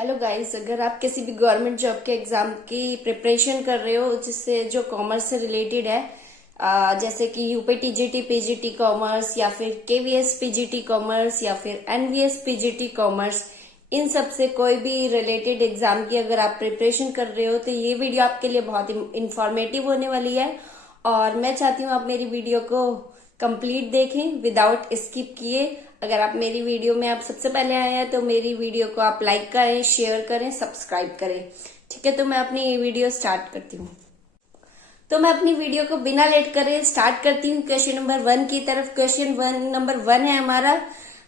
Hello guys, अगर आप किसी भी गवर्नमेंट जॉब के एग्जाम की प्रिपरेशन कर रहे हो जिससे जो कॉमर्स से रिलेटेड है, जैसे कि यूपी टीजीटी पीजीटी कॉमर्स या फिर केवीएस पीजीटी कॉमर्स या फिर एनवीएस पीजीटी कॉमर्स, इन सब से कोई भी रिलेटेड एग्जाम की अगर आप प्रिपरेशन कर रहे हो तो ये वीडियो आपके लिए बहुत इंफॉर्मेटिव होने वाली है। और मैं चाहती हूँ आप मेरी वीडियो को कंप्लीट देखें विदाउट स्किप किए। अगर आप मेरी वीडियो में आप सबसे पहले आए हैं तो मेरी वीडियो को आप लाइक करें, शेयर करें, सब्सक्राइब करें। ठीक है, तो मैं अपनी ये वीडियो स्टार्ट करती हूँ। तो मैं अपनी वीडियो को बिना लेट करे स्टार्ट करती हूँ क्वेश्चन नंबर 1 की तरफ। क्वेश्चन नंबर 1 है हमारा,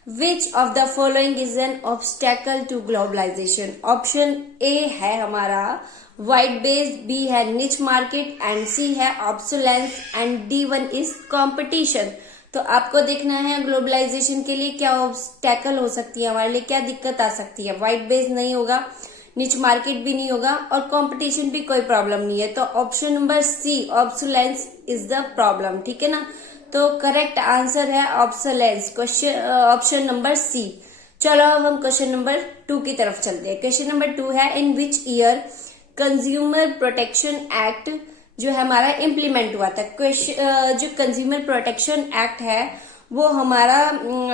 which of the following is an obstacle to globalisation. Option A है हमारा वाइट बेस, बी है निच मार्केट एंड सी है obsolescence and D1 is competition. तो आपको देखना है ग्लोबलाइजेशन के लिए क्या ऑब्स्टेकल हो सकती है, हमारे लिए क्या दिक्कत आ सकती है। वाइट बेस नहीं होगा, निच मार्केट भी नहीं होगा और कंपटीशन भी कोई प्रॉब्लम नहीं है। तो option number C obsolescence is the problem. ठीक है ना, तो करेक्ट आंसर है obsolescence, question option number C. चलो अब हम क्वेश्चन नंबर 2 की तरफ चलते हैं। क्वेश्चन नंबर 2 है, in which year consumer protection act जो है हमारा इम्प्लीमेंट हुआ था। जो कंज्यूमर प्रोटेक्शन एक्ट है वो हमारा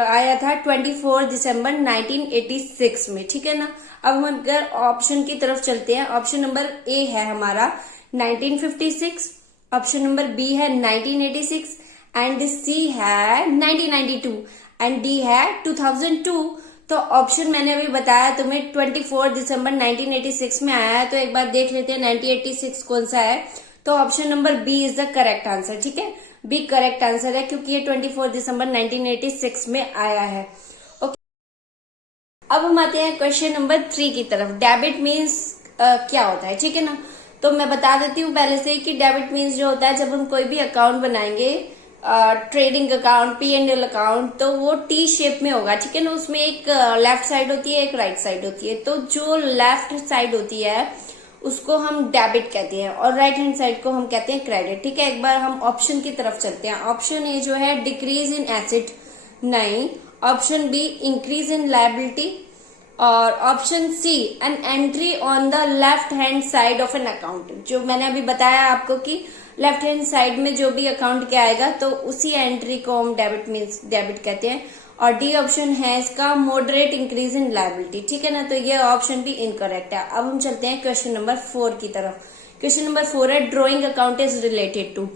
आया था 24 दिसंबर 1986 में। ठीक है ना, अब हम अगर ऑप्शन की तरफ चलते हैं, ऑप्शन नंबर ए है हमारा 1956, ऑप्शन नंबर बी है 1986 एंड सी है 1992 एंड डी है 2002। तो ऑप्शन मैंने अभी बताया तुम्हें 24 दिसंबर 1986 में आया है, तो एक बार देख लेते हैं 1986 कौन सा है। तो option number B is the correct answer. ठीक है, बी करेक्ट आंसर है क्योंकि ये 24 दिसंबर 1986 में आया है। ओके, अब हम आते हैं क्वेश्चन नंबर 3 की तरफ। डेबिट मीन्स क्या होता है। ठीक है ना, तो मैं बता देती हूँ पहले से ही कि डेबिट मीन्स जो होता है जब हम कोई भी अकाउंट बनाएंगे, ट्रेडिंग अकाउंट, P&L अकाउंट, तो वो टी शेप में होगा। ठीक है ना, उसमें एक लेफ्ट साइड होती है, एक राइट साइड होती है। तो जो लेफ्ट साइड होती है उसको हम डेबिट कहते हैं और राइट हैंड साइड को हम कहते हैं क्रेडिट। ठीक है, एक बार हम ऑप्शन की तरफ चलते हैं। ऑप्शन ए जो है डिक्रीज इन एसेट, नहीं। Option B increase in liability और option C an entry on the left hand side of an account. जो मैंने अभी बताया आपको कि लेफ्ट हैंड साइड में जो भी अकाउंट के आएगा तो उसी एंट्री को हम डेबिट मीन्स डेबिट कहते हैं। और डी ऑप्शन है इसका मॉडरेट इंक्रीज इन लायबिलिटी। ठीक है ना, तो ये ऑप्शन भी इनकरेक्ट है। अब हम चलते हैं क्वेश्चन नंबर 4 की तरफ। क्वेश्चन नंबर 4 है, drawing account is related to.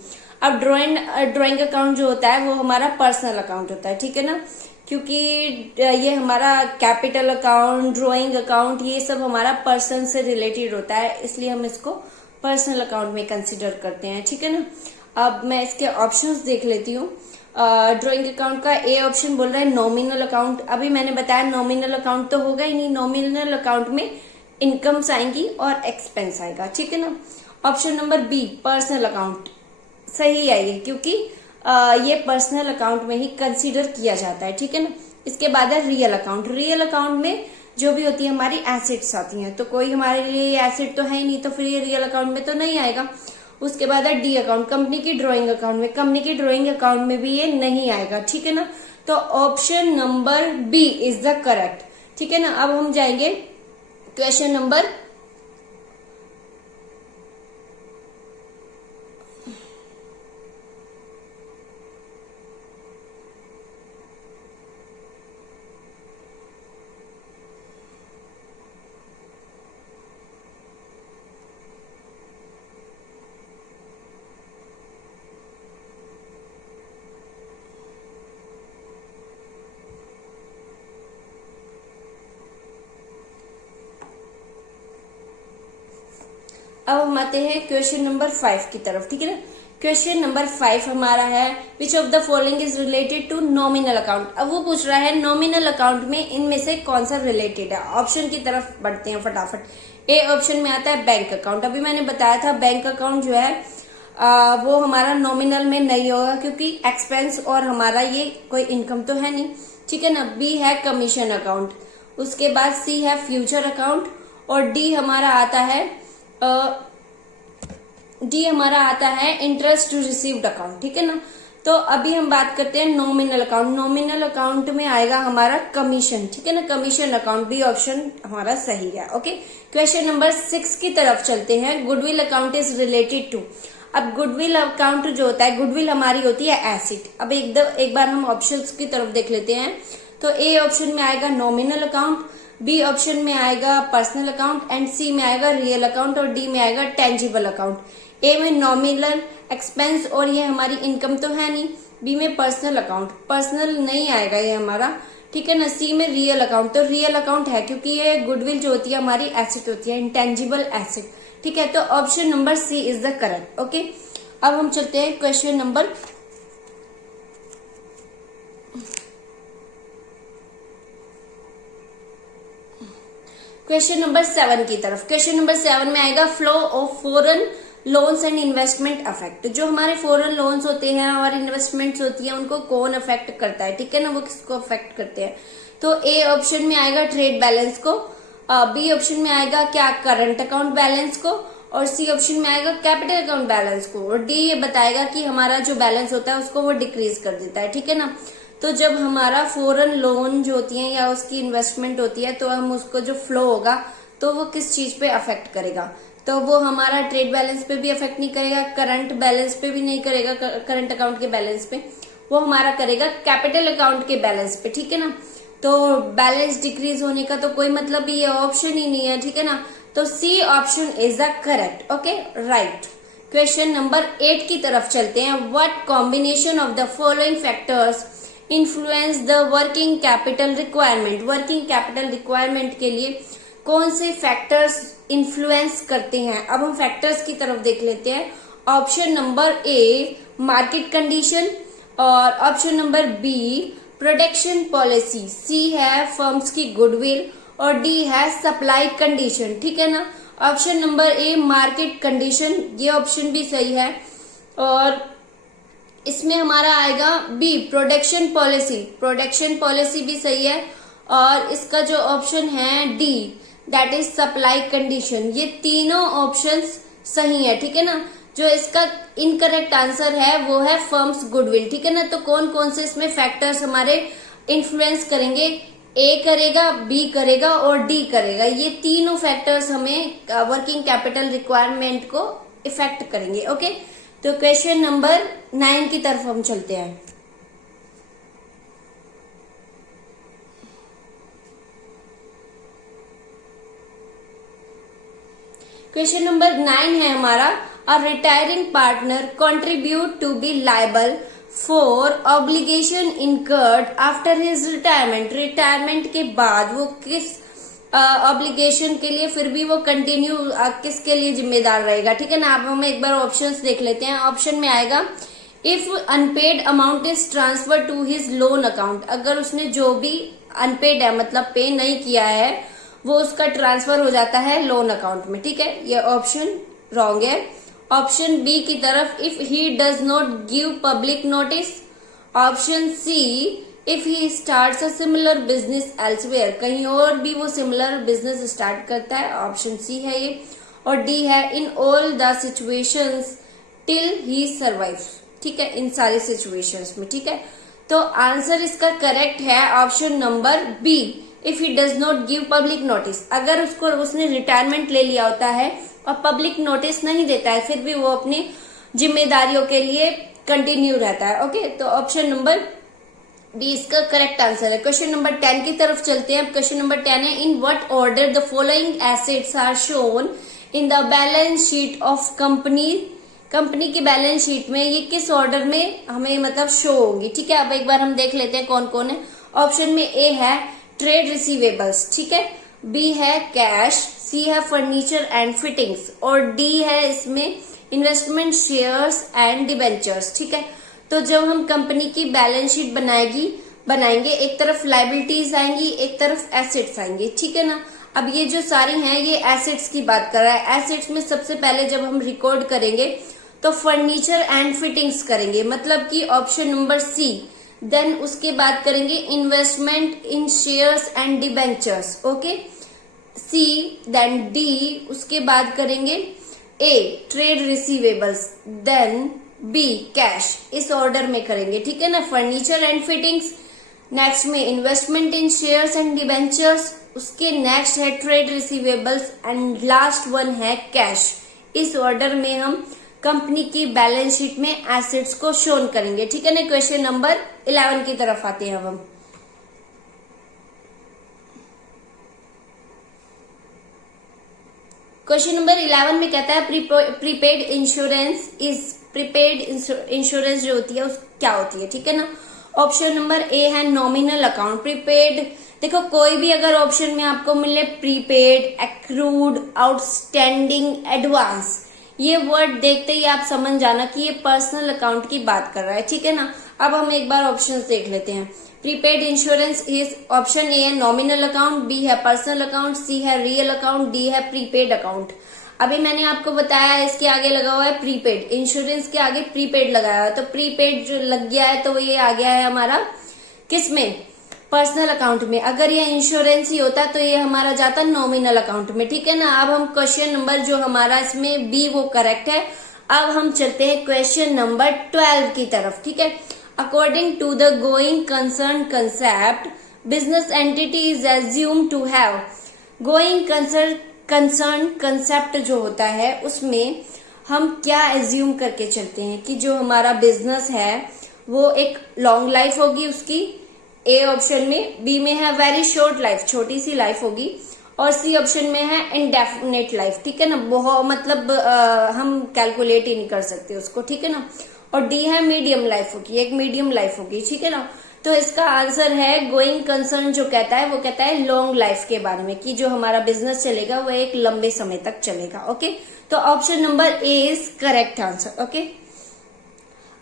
अब ड्रॉइंग अकाउंट जो होता है वो हमारा पर्सनल अकाउंट होता है। ठीक है ना, क्योंकि ये हमारा कैपिटल अकाउंट, ड्रॉइंग अकाउंट, ये सब हमारा पर्सन से रिलेटेड होता है, इसलिए हम इसको पर्सनल अकाउंट में कंसिडर करते हैं। ठीक है ना, अब मैं इसके ऑप्शंस देख लेती हूँ। ड्रॉइंग अकाउंट का ए ऑप्शन बोल रहा है नॉमिनल अकाउंट। अभी मैंने बताया नॉमिनल अकाउंट तो होगा ही नहीं, नॉमिनल अकाउंट में इनकम्स आएंगी और एक्सपेंस आएगा। ठीक है ना, option number B personal account सही है ये, क्योंकि ये पर्सनल अकाउंट में ही कंसीडर किया जाता है। ठीक है ना, इसके बाद है रियल अकाउंट। रियल अकाउंट में जो भी होती है हमारी एसेट्स आती हैं, तो कोई हमारे लिए एसेट तो है ही नहीं, तो फिर ये रियल अकाउंट में तो नहीं आएगा। उसके बाद है डी अकाउंट, कंपनी की ड्रॉइंग अकाउंट में, कंपनी की ड्रॉइंग अकाउंट में भी ये नहीं आएगा। ठीक है ना, तो option number B is the correct. ठीक है ना, अब हम जाएंगे क्वेश्चन नंबर अब हम आते हैं क्वेश्चन नंबर 5 की तरफ। ठीक है ना, क्वेश्चन नंबर 5 हमारा है, which of the following is related to nominal account. अब वो पूछ रहा है नॉमिनल अकाउंट में इनमें से कौन सा रिलेटेड है। ऑप्शन की तरफ बढ़ते हैं फटाफट। ए ऑप्शन में आता है बैंक अकाउंट। अभी मैंने बताया था बैंक अकाउंट जो है वो हमारा नॉमिनल में नहीं होगा क्योंकि एक्सपेंस और हमारा ये कोई इनकम तो है नहीं। ठीक है ना, बी है कमीशन अकाउंट, उसके बाद सी है फ्यूचर अकाउंट और डी हमारा आता है इंटरेस्ट टू रिसीव्ड अकाउंट। ठीक है ना, तो अभी हम बात करते हैं नॉमिनल अकाउंट। नॉमिनल अकाउंट में आएगा हमारा कमीशन, ठीक है ना, कमीशन अकाउंट, बी ऑप्शन हमारा सही है। ओके, क्वेश्चन नंबर 6 की तरफ चलते हैं। Goodwill account is related to. अब गुडविल अकाउंट जो होता है, गुडविल हमारी होती है एसेट। अब एक बार हम ऑप्शंस की तरफ देख लेते हैं। तो ए ऑप्शन में आएगा नॉमिनल अकाउंट, बी ऑप्शन में आएगा पर्सनल अकाउंट, एंड सी में आएगा रियल अकाउंट, और डी में आएगा टेंजिबल अकाउंट। ए में नॉमिनल एक्सपेंस और ये हमारी इनकम तो है नहीं। बी में पर्सनल अकाउंट, पर्सनल नहीं आएगा ये हमारा, ठीक है ना। सी में रियल अकाउंट, तो रियल अकाउंट है क्योंकि ये गुडविल जो होती है हमारी एसेट होती है, इंटेंजिबल एसेट, ठीक है। तो option number C is the correct. Okay, अब हम चलते हैं क्वेश्चन नंबर क्वेश्चन नंबर 7 की तरफ। क्वेश्चन नंबर 7 में आएगा flow of foreign loans and investment affect. जो हमारे फॉरेन लोन्स होते हैं और इन्वेस्टमेंट्स होती है उनको कौन अफेक्ट करता है, ठीक है ना, वो किसको अफेक्ट करते हैं। तो ए ऑप्शन में आएगा ट्रेड बैलेंस को, बी ऑप्शन में आएगा क्या करंट अकाउंट बैलेंस को, और सी ऑप्शन में आएगा कैपिटल अकाउंट बैलेंस को, और डी ये बताएगा कि हमारा जो बैलेंस होता है उसको वो डिक्रीज कर देता है, ठीक है ना। तो जब हमारा फॉरेन लोन जो होती है या उसकी इन्वेस्टमेंट होती है तो हम उसको जो फ्लो होगा तो वो किस चीज पे अफेक्ट करेगा, तो वो हमारा ट्रेड बैलेंस पे भी अफेक्ट नहीं करेगा, करंट बैलेंस पे भी नहीं करेगा, करंट अकाउंट के बैलेंस पे, वो हमारा करेगा कैपिटल अकाउंट के बैलेंस पे, ठीक है ना। तो बैलेंस डिक्रीज होने का तो कोई मतलब ये ऑप्शन ही नहीं है, ठीक है ना। तो C option is the correct. Okay, right. Question number 8 की तरफ चलते हैं। What combination of the following factors influence the working capital requirement. Working capital requirement के लिए कौन से फैक्टर्स इन्फ्लुएंस करते हैं। अब हम फैक्टर्स की तरफ देख लेते हैं। Option number A market condition, और option number B production policy, C है फर्म्स की गुडविल, और डी है सप्लाई कंडीशन, ठीक है ना। Option number A market condition, ये ऑप्शन भी सही है, और इसमें हमारा आएगा B production policy, production policy भी सही है, और इसका जो ऑप्शन है D that is supply condition, ये तीनों ऑप्शंस सही है, ठीक है ना। जो इसका इनकरेक्ट आंसर है वो है फर्म्स गुडविल, ठीक है ना। तो कौन कौन से इसमें फैक्टर्स हमारे इन्फ्लुएंस करेंगे, ए करेगा, बी करेगा और डी करेगा, ये तीनों फैक्टर्स हमें वर्किंग कैपिटल रिक्वायरमेंट को इफेक्ट करेंगे। ओके, तो क्वेश्चन नंबर 9 की तरफ हम चलते हैं। क्वेश्चन नंबर 9 है हमारा, a retiring partner contribute to be liable for obligation incurred after his retirement. Retirement के बाद वो किस ऑब्लिगेशन के लिए फिर भी वो कंटिन्यू किसके लिए जिम्मेदार रहेगा, ठीक है ना। अब हम एक बार ऑप्शंस देख लेते हैं। ऑप्शन में आएगा if unpaid amount is transfer to his loan account. अगर उसने जो भी अनपेड है मतलब पे नहीं किया है वो उसका ट्रांसफर हो जाता है लोन अकाउंट में, ठीक है। ये ऑप्शन रॉन्ग है। ऑप्शन बी की तरफ if he does not give public notice. Option see if he starts a similar business elsewhere, कहीं और भी वो सिमिलर बिजनेस स्टार्ट करता है, ऑप्शन सी है ये। और डी है in all the situations till he survives, ठीक है, इन सारी सिचुएशंस में, ठीक है। तो आंसर इसका करेक्ट है option number B, if he does not give public notice. अगर उसने रिटायरमेंट ले लिया होता है और पब्लिक नोटिस नहीं देता है फिर भी वो अपनी जिम्मेदारियों के लिए कंटिन्यू रहता है। ओके, तो ऑप्शन नंबर बी इसका करेक्ट आंसर है। क्वेश्चन नंबर 10 की तरफ चलते हैं। क्वेश्चन नंबर 10 है, in what order the following assets are shown in the balance sheet of company. Company की बैलेंस शीट में ये किस ऑर्डर में हमें मतलब शो होंगी, ठीक है। अब एक बार हम देख लेते हैं कौन कौन है। ऑप्शन में ए है ट्रेड रिसीवेबल्स, ठीक है, बी है कैश, सी है फर्नीचर एंड फिटिंग्स, और डी है इसमें इन्वेस्टमेंट शेयर्स एंड डिबेंचर्स, ठीक है। तो जब हम कंपनी की बैलेंस शीट बनाएंगे एक तरफ लाइबिलिटीज आएंगी एक तरफ एसेट्स आएंगी, ठीक है ना। अब ये जो सारी हैं ये एसेट्स की बात कर रहा है। एसेट्स में सबसे पहले जब हम रिकॉर्ड करेंगे तो फर्नीचर एंड फिटिंग्स करेंगे, मतलब कि ऑप्शन नंबर सी। देन उसके बाद करेंगे investment in shares and debentures, okay, C, then D, उसके बाद करेंगे A trade receivables, then B cash, इस ऑर्डर में करेंगे, ठीक है ना। फर्नीचर एंड फिटिंग्स, नेक्स्ट में investment in shares and debentures, उसके नेक्स्ट है trade receivables and last one है कैश। इस ऑर्डर में हम कंपनी की बैलेंस शीट में एसेट्स को शोन करेंगे, ठीक है ना। क्वेश्चन नंबर 11 की तरफ आते हैं अब हम। क्वेश्चन नंबर 11 में कहता है prepaid insurance is, prepaid insurance जो होती है उस क्या होती है, ठीक है ना। ऑप्शन नंबर ए है नॉमिनल अकाउंट। प्रीपेड, देखो कोई भी अगर ऑप्शन में आपको मिले प्रीपेड, एक्रूड, आउटस्टैंडिंग, एडवांस, ये वर्ड देखते ही आप समझ जाना कि ये पर्सनल अकाउंट की बात कर रहा है, ठीक है ना। अब हम एक बार ऑप्शंस देख लेते हैं। Prepaid insurance is, option A है नॉमिनल अकाउंट, बी है पर्सनल अकाउंट, सी है रियल अकाउंट, डी है प्रीपेड अकाउंट। अभी मैंने आपको बताया इसके आगे लगा हुआ है प्रीपेड, इंश्योरेंस के आगे प्रीपेड लगाया हुआ है, तो प्रीपेड जो लग गया है तो ये आ गया है हमारा किसमें, पर्सनल अकाउंट में। अगर ये इंश्योरेंस ही होता तो ये हमारा जाता नॉमिनल अकाउंट में, ठीक है ना। अब हम क्वेश्चन नंबर जो हमारा इसमें बी वो करेक्ट है। अब हम चलते हैं क्वेश्चन नंबर 12 की तरफ, ठीक है। According to the going concern concept, business entity is assume to have, going concern concept जो होता है उसमें हम क्या एज्यूम करके चलते हैं कि जो हमारा बिजनेस है वो एक लॉन्ग लाइफ होगी उसकी, ए ऑप्शन में, बी में है वेरी शॉर्ट लाइफ, छोटी सी लाइफ होगी, और सी ऑप्शन में है इंडेफिनेट लाइफ, ठीक है ना। बहुत मतलब हम कैलकुलेट ही नहीं कर सकते उसको, ठीक है ना। और डी है मीडियम लाइफ होगी, एक मीडियम लाइफ होगी, ठीक है ना। तो इसका आंसर है गोइंग कंसर्न जो कहता है वो कहता है लॉन्ग लाइफ के बारे में, कि जो हमारा बिजनेस चलेगा वो एक लंबे समय तक चलेगा, ओके। तो option number A is correct answer, okay.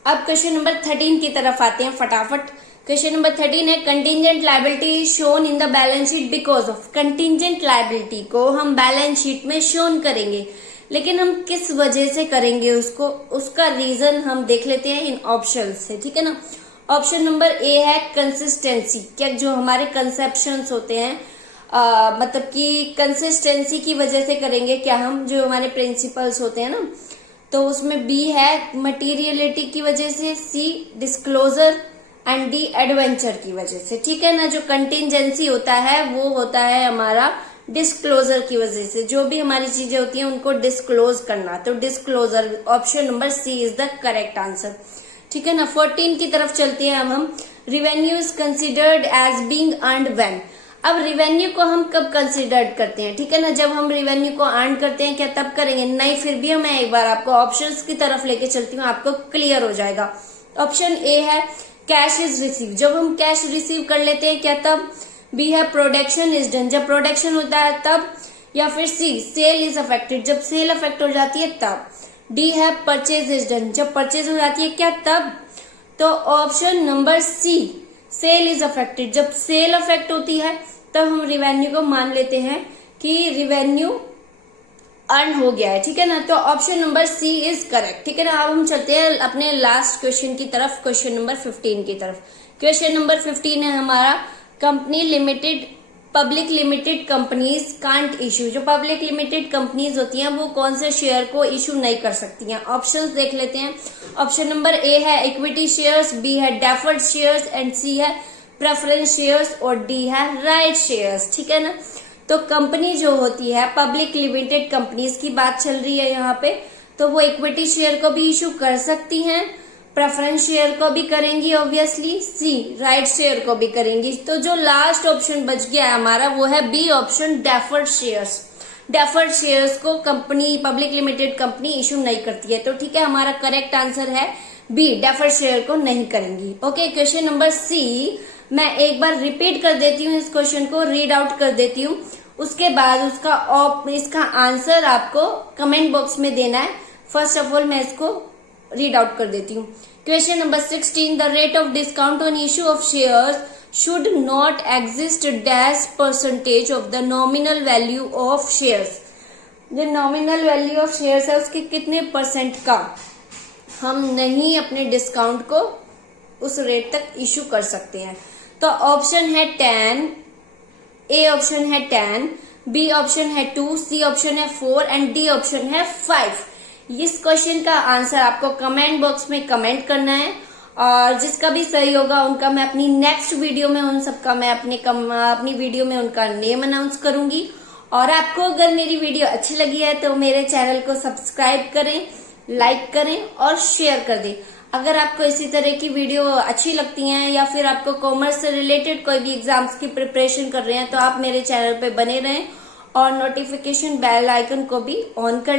अब क्वेश्चन नंबर 13 की तरफ आते हैं फटाफट। क्वेश्चन नंबर 13 है contingent liability shown in the balance sheet because of, contingent liability को हम बैलेंस शीट में शोन करेंगे, लेकिन हम किस वजह से करेंगे उसको, उसका रीजन हम देख लेते हैं इन ऑप्शन से, ठीक है ना। ऑप्शन नंबर ए है कंसिस्टेंसी, क्या जो हमारे कंसेप्शंस होते हैं मतलब कि कंसिस्टेंसी की वजह से करेंगे क्या हम, जो हमारे प्रिंसिपल्स होते हैं ना, तो उसमें बी है मटीरियलिटी की वजह से, सी डिस्क्लोजर एंड डी एडवेंचर की वजह से, ठीक है ना। जो कंटिजेंसी होता है वो होता है हमारा डिस्क्लोजर की वजह से, जो भी हमारी चीजें होती हैं उनको डिस्क्लोज करना, तो disclosure, option number C is the correct answer, ठीक है ना। 14 की तरफ चलते हैं अब हम। Revenue is considered as being earned when, अब रिवेन्यू को हम कब कंसिडर्ड करते हैं, ठीक है ना। जब हम रिवेन्यू को अर्न करते हैं क्या तब करेंगे, नहीं, फिर भी मैं एक बार आपको ऑप्शंस की तरफ लेके चलती हूँ, आपको क्लियर हो जाएगा। ऑप्शन ए है कैश इज रिसीव, जब हम कैश रिसीव कर लेते हैं क्या तब, बी है प्रोडक्शन इज डन, जब प्रोडक्शन होता है तब, या फिर सी सेल इज अफेक्टेड, जब सेल अफेक्ट हो जाती है तब, डी है परचेज इज डन, जब परचेज हो जाती है क्या तब। तो option number C sale is affected, जब सेल अफेक्ट होती है तब हम रिवेन्यू को मान लेते हैं कि रिवेन्यू अर्न हो गया है, ठीक है ना। तो option number C is correct, ठीक है ना। अब हम चलते हैं अपने लास्ट क्वेश्चन की तरफ, क्वेश्चन नंबर 15 की तरफ। क्वेश्चन नंबर 15 है हमारा company limited, public limited companies can't issue, जो पब्लिक लिमिटेड कंपनीज होती हैं वो कौन से शेयर को इशू नहीं कर सकती हैं। ऑप्शंस देख लेते हैं। ऑप्शन नंबर ए है इक्विटी शेयर्स, बी है डेफर्ड शेयर्स एंड सी है प्रेफरेंस शेयर्स और डी है राइट शेयर्स, ठीक है ना। तो कंपनी जो होती है पब्लिक लिमिटेड कंपनीज की बात चल रही है यहाँ पे, तो वो इक्विटी शेयर को भी इशू कर सकती हैं, प्रेफरेंस शेयर को भी करेंगी ऑब्वियसली, सी राइट शेयर को भी करेंगी। तो जो लास्ट ऑप्शन बच गया है हमारा वो है B option deferred shares. Deferred shares को company public limited company issue नहीं करती है, तो ठीक है हमारा करेक्ट आंसर है बी, डेफर्ड शेयर को नहीं करेंगी। ओके, क्वेश्चन नंबर सी मैं एक बार रिपीट कर देती हूँ, इस क्वेश्चन को रीड आउट कर देती हूँ, उसके बाद इसका आंसर आपको कमेंट बॉक्स में देना है। फर्स्ट ऑफ ऑल मैं इसको रीड आउट कर देती हूँ। Question number 16, the rate of discount on issue of shares should not exist dash percentage of the nominal value of shares. जो नॉमिनल वैल्यू ऑफ शेयर्स है उसके कितने परसेंट का हम नहीं अपने डिस्काउंट को उस रेट तक इश्यू कर सकते हैं। तो ऑप्शन है 10, ए ऑप्शन है 10, बी ऑप्शन है 2, सी ऑप्शन है 4 एंड डी ऑप्शन है 5। इस क्वेश्चन का आंसर आपको कमेंट बॉक्स में कमेंट करना है, और जिसका भी सही होगा उनका मैं अपनी नेक्स्ट वीडियो में उन सबका मैं अपनी वीडियो में उनका नेम अनाउंस करूंगी। और आपको अगर मेरी वीडियो अच्छी लगी है तो मेरे चैनल को सब्सक्राइब करें, लाइक करें और शेयर कर दें। अगर आपको इसी तरह की वीडियो अच्छी लगती हैं या फिर आपको कॉमर्स से रिलेटेड कोई भी एग्जाम्स की प्रिपरेशन कर रहे हैं तो आप मेरे चैनल पे बने रहें और नोटिफिकेशन बेल आइकन को भी ऑन कर